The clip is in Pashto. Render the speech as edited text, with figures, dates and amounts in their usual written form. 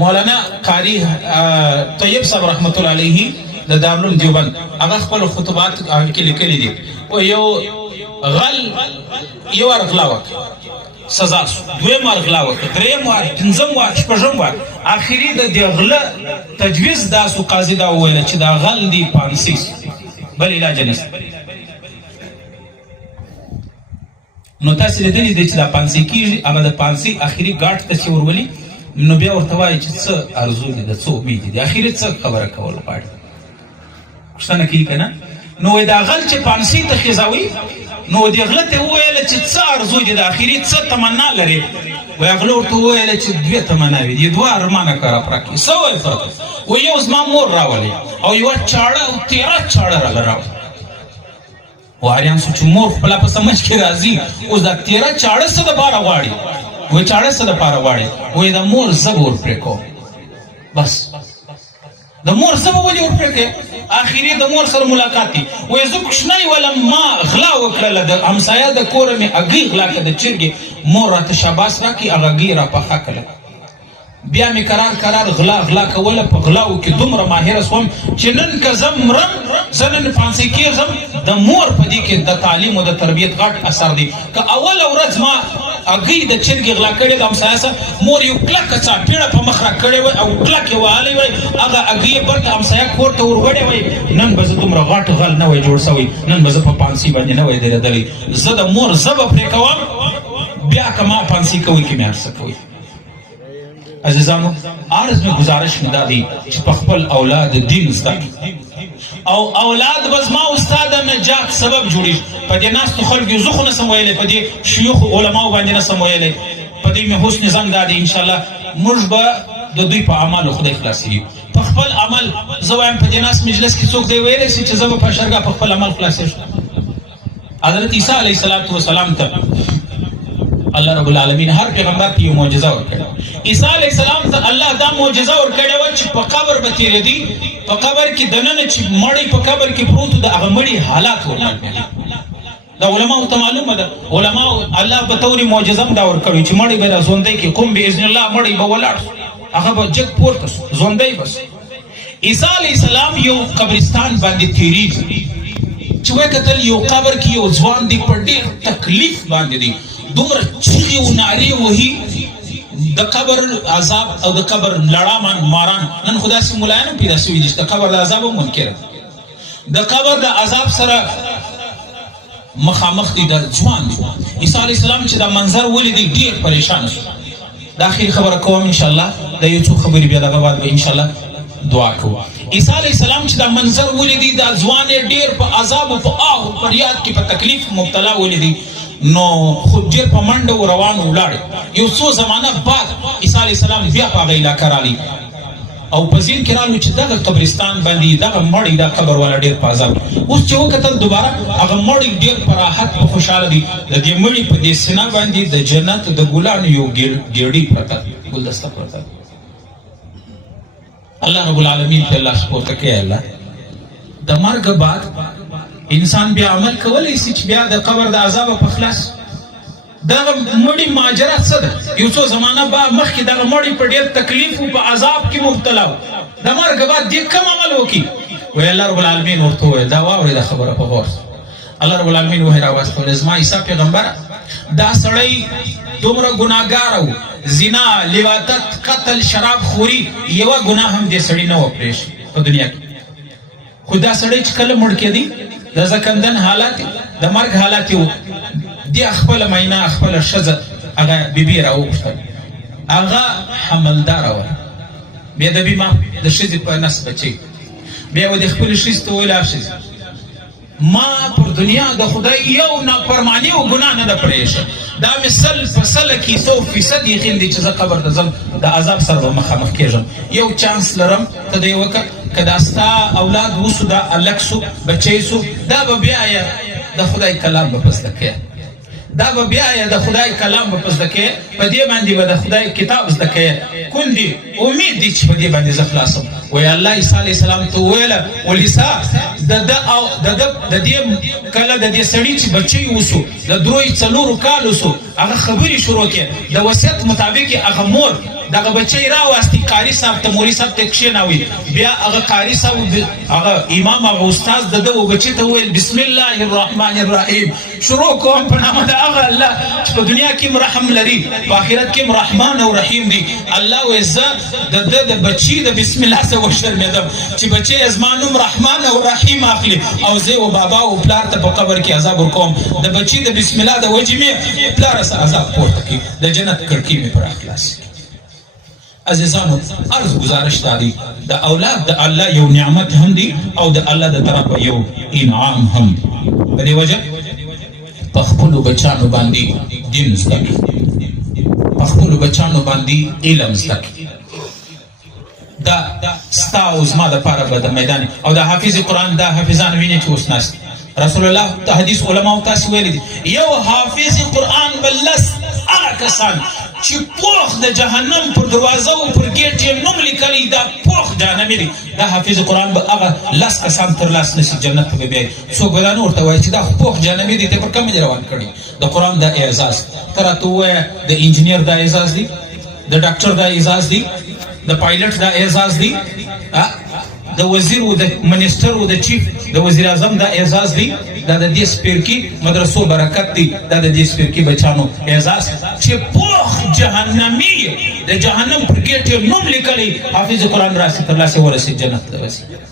مولانا قاری طیب صاحب رحمت الله علیه د دارالعلوم دیوبند هغه خپل خطبات کې لیکلي دي او یو غل یو غلا وکړ سزا شو، دویم وار غلا وکړه، دریم وار، پنځم وار، شپږم وار، اخري د دې غله تجویز دا سو قاضي دا وویله چې دا غل دی پانسي بل علاج نشته. نو تاسې لیدلي دی چې دا پانسي کېږي، هغه د پانسي اخري ګاټ ته چې ورولي نو بیا ورته وایي چې څه ارزو دي د څه امید دي اخري څه خبره کول غواړي پوښتنه کوي که نه. نو وایي دا غل چې پانسي ته خیزاوي نو دې غله ته وویله چې څه ارزو دي د اخري څه تمنا لري. وایي غله ورته وویله چې دوې تمناوې دي، دوه ارمانه کاره پوره کړي. څه وایي فرق وایي یو زما مور راولي او یوه چاړه او تېره چاړه راله راوړي. واریان سو چې مور خپله په سمجھ کې راځي اوس دا تېره چاړه څه دپاره غواړي؟ وایي چاړه څه دپاره غواړي؟ وایي د مور زه به ورپرې کوم. بس د مور زه به ولې ورپرې کوې؟ اخري د مور سره ملاقات دي. وایي زه کوچنی ولم ما غلا وکړله د همسایه د کوره مې هګۍ غلا کړه د چرګې، مور راته شاباس راکړي هغه هګۍ راپخه کړله. بیا مې کرار غلا کوله، په غلاو کې دومره ماهره سوم چې نن که زه مرم زه نن فانسي کېږم د مور په دې کې د تعلیم او د تربیت غټ اثر دی. که اوله ورځ ما هګۍ د چرګې غلا کړې د همسایه سره، مور یو کلکه څاپېړه په مخ را کړې وی او کلک یې وهلی وی، هغه هګۍ یې بېرته همسایه کور ته ور وړې وی، نن به زه دومره غټ غل نه وی جوړ سوی، نن به زه په پانسي باندې نه وی درېدلی. زه د مور زه به پرې کوم، بیا که ما پانسي کوئ کې مې هر څه کوئ. عزیزانو عرض میں گزارش میں دادی چې په خپل اولاد دین زده او اولاد به زما استاد نجات سبب جوړي. په دې ناستو خلکو زه خو نسم ویلی، په دې شیوخ علماو باندې نسم ویلی، په دې مې حسن زنګ دادی انشاءالله موږ به د دوی په اعمالو خدای خلاصېږي. په خپل عمل زه وایم په دې ناست مجلس کې څوک دی ویلی سي چې زه به په شرګه په خپل عمل خلاصېږم. حضرت عیسی علیه السلام ته الله رب العالمین هر پیغمبر ته یو معجزه ورکړې. عیسی علیه السلام ته الله دا معجزه ورکړې وه چې په قبر به تېرېدي، په قبر کې دننه چې مړی په قبر کې پروت د هغه مړي حالات ورمعلومېږي. دا علماو ته معلومه ده، علماو الله په طور معجزه هم دا ورکړی چې مړی به را ژوندی کړي، قم باذن الله مړی به ولاړ شو، هغه به جګ پورته شو ژوندی به شو. عیسی علیه السلام یو قبرستان باندې تېرېږي چې ویې کتل یو قبر کې یو ځوان دی په ډېر تکلیف باندې دی، دومره چیغې و نارې وهي د قبر عذاب او د قبر لړامان ماران. نن خو داسې ملایان هم پیدا شوي دي چې د قبر د عذاب هم منکر د قبر د عذاب سره مخامخ دي. د ځوان دی عیسی علیه السلام چې دا منظر ولیدی ډېر پریشانه شو. د اخري خبره کوم انشاءالله، د یو څو خبرې بیا دغه بعد به انشاءالله دعا کوو. عیسی علیه السلام چې دا منظر ولیدی دا ځوان یې ډېر په عذاب او په آه او فریاد کې په تکلیف مبتلا ولیدی، نو خود ډېر په منډه و روان ولاړ. یو څو زمانه بعد عیسی علیه السلام بیا په هغه علاقه راغلی او په ذهن کې راغلو چې دغه قبرستان باندې دغه مړی دا قبر والا ډېر په عذاب. اوس چې وکتل دوباره هغه مړی ډېر په راحت په خوشحاله دی. د دې مړي په دې سینه باندې د جنت د ګلانو یو ګېډۍ پرته ګلدسته پرته. الله رب العالمین ته لاس پورته کوي. الله د مرګ بعد انسان بیا عمل کولی شي چې بیا د قبر د عذابه په خلاص. دغه مړي ماجرا څه ده؟ یو څو زمانه مخکې دغه مړي په ډېر تکلیف او په عذاب کې مبتلا و، د مرګ بعد دې کم عمل وکړي؟ وایي الله رب العالمین ورته وویل دا واورېده خبره په غور. الله رب العالمین وحی راواستولی زما عیسی پیغمبره دا سړی دومره ګناهګار و، زنا، لواطت، قتل، شراب خوري، یوه ګناه هم دې سړي نه وه پرېښي په دنیا کې. خو دا سړی چې کله مړ کېدی د زکندن حالات د مرګ حالات و، دې خپله مینا خپله ښځه هغه بیبي یې راوغوښتل، هغه حملداره وه، بیا د بیمه د ښځې په نس بچی. بیا به د خپلې ښځې ته ویل ښځې ما پر دنیا د خدای یو نافرماني او ګناه نه ده پرېښه، دا مې 100% یقین دی چې زه قبر ته ځم د عذاب سره به مخامخ کېږم. یو چانس لرم ته دې وکړه که دا ستا اولاد وسو، دا هلک سو، بچی سو، دا به بیا یې د خدای کلام به په زده کوې، دا به بیا یې د خدای کلام به په زده کوې، په دې باندې به د خدای کتاب زده کوې، کوم دی امید دی چې په دې باندې زه خلاصم. وایي الله عیسی علیه السلام ته وویله ولیسا د دې کله د دې سړي چې بچی وسو د 3-4 کالو سو هغه خبرې شروع کړې، د وصیت مطابق هغه مور دغه بچی راوستي قاري صاحب ته مولوي صاحب ته کښېناوي بیا هغه قاري صاحب هغه امام هغه استاد د ده و بچي ته وویل بسم الله الرحمن الرحیم شروع کوم په نامه د هغه الله چې په دنیا کې هم رحم لري په آخرت کې هم رحمان او رحیم دی. الله وایي زه د ده د بچي د بسم الله څخه وشرمېدم چې بچی زما نوم رحمان او رحیم اخلي او زه و بابا او پلار ته په قبر کې عذاب ورکوم. د بچي د بسم الله د وجې مې پلاره څه عذاب پورته کړي د جنت کړکۍ مې پراخلاص کړي. عزیزانو عرض گزارش دا دی د اولاد د الله یو نعمت هم دی او د الله د طرفه یو انعام هم دی. په دې وجه په خپلو بچانو باندې دین زده کړي، په خپلو بچانو باندې علم زده کړي. دا ستا او زما دپاره به د میدان او د حافظ قرآن دا حافظان وینې چې اوس ناست رسول الله ته حدیث علماو تاسې ویلي دي یو حافظ قرآن به لس هغه کسان چې پوخ د جهنم پر دروازه او پر ګیټ یې نوم لیکلی دا پوخ جهنمي دی دا حافظ قرآن به هغه لس کسان تر لاس نشي جنت ته به بیایي. څوک به دا نه ورته وایي چې دا پوخ جهنمي دی ته پر کوم دی روان کړي. د قرآن دا اعزاز ته راته ووایه د انجینیر دا اعزاز دی، د ډاکټر دا اعزاز دی، د پایلټ دا اعزاز دی، د وزیر او د منیسټر او د چیف د وزیر اعظم دا اعزاز دی. دا د دې سپیرکي مدرسو برکت دی، دا د دې سپیرکي بچانو اعزاز چې پوخ جهنمي د جهنم پر ګیټ یې نوم لیکلی حافظ قرآن راسي تر لاسه ورسېد جنت ته ورسېد.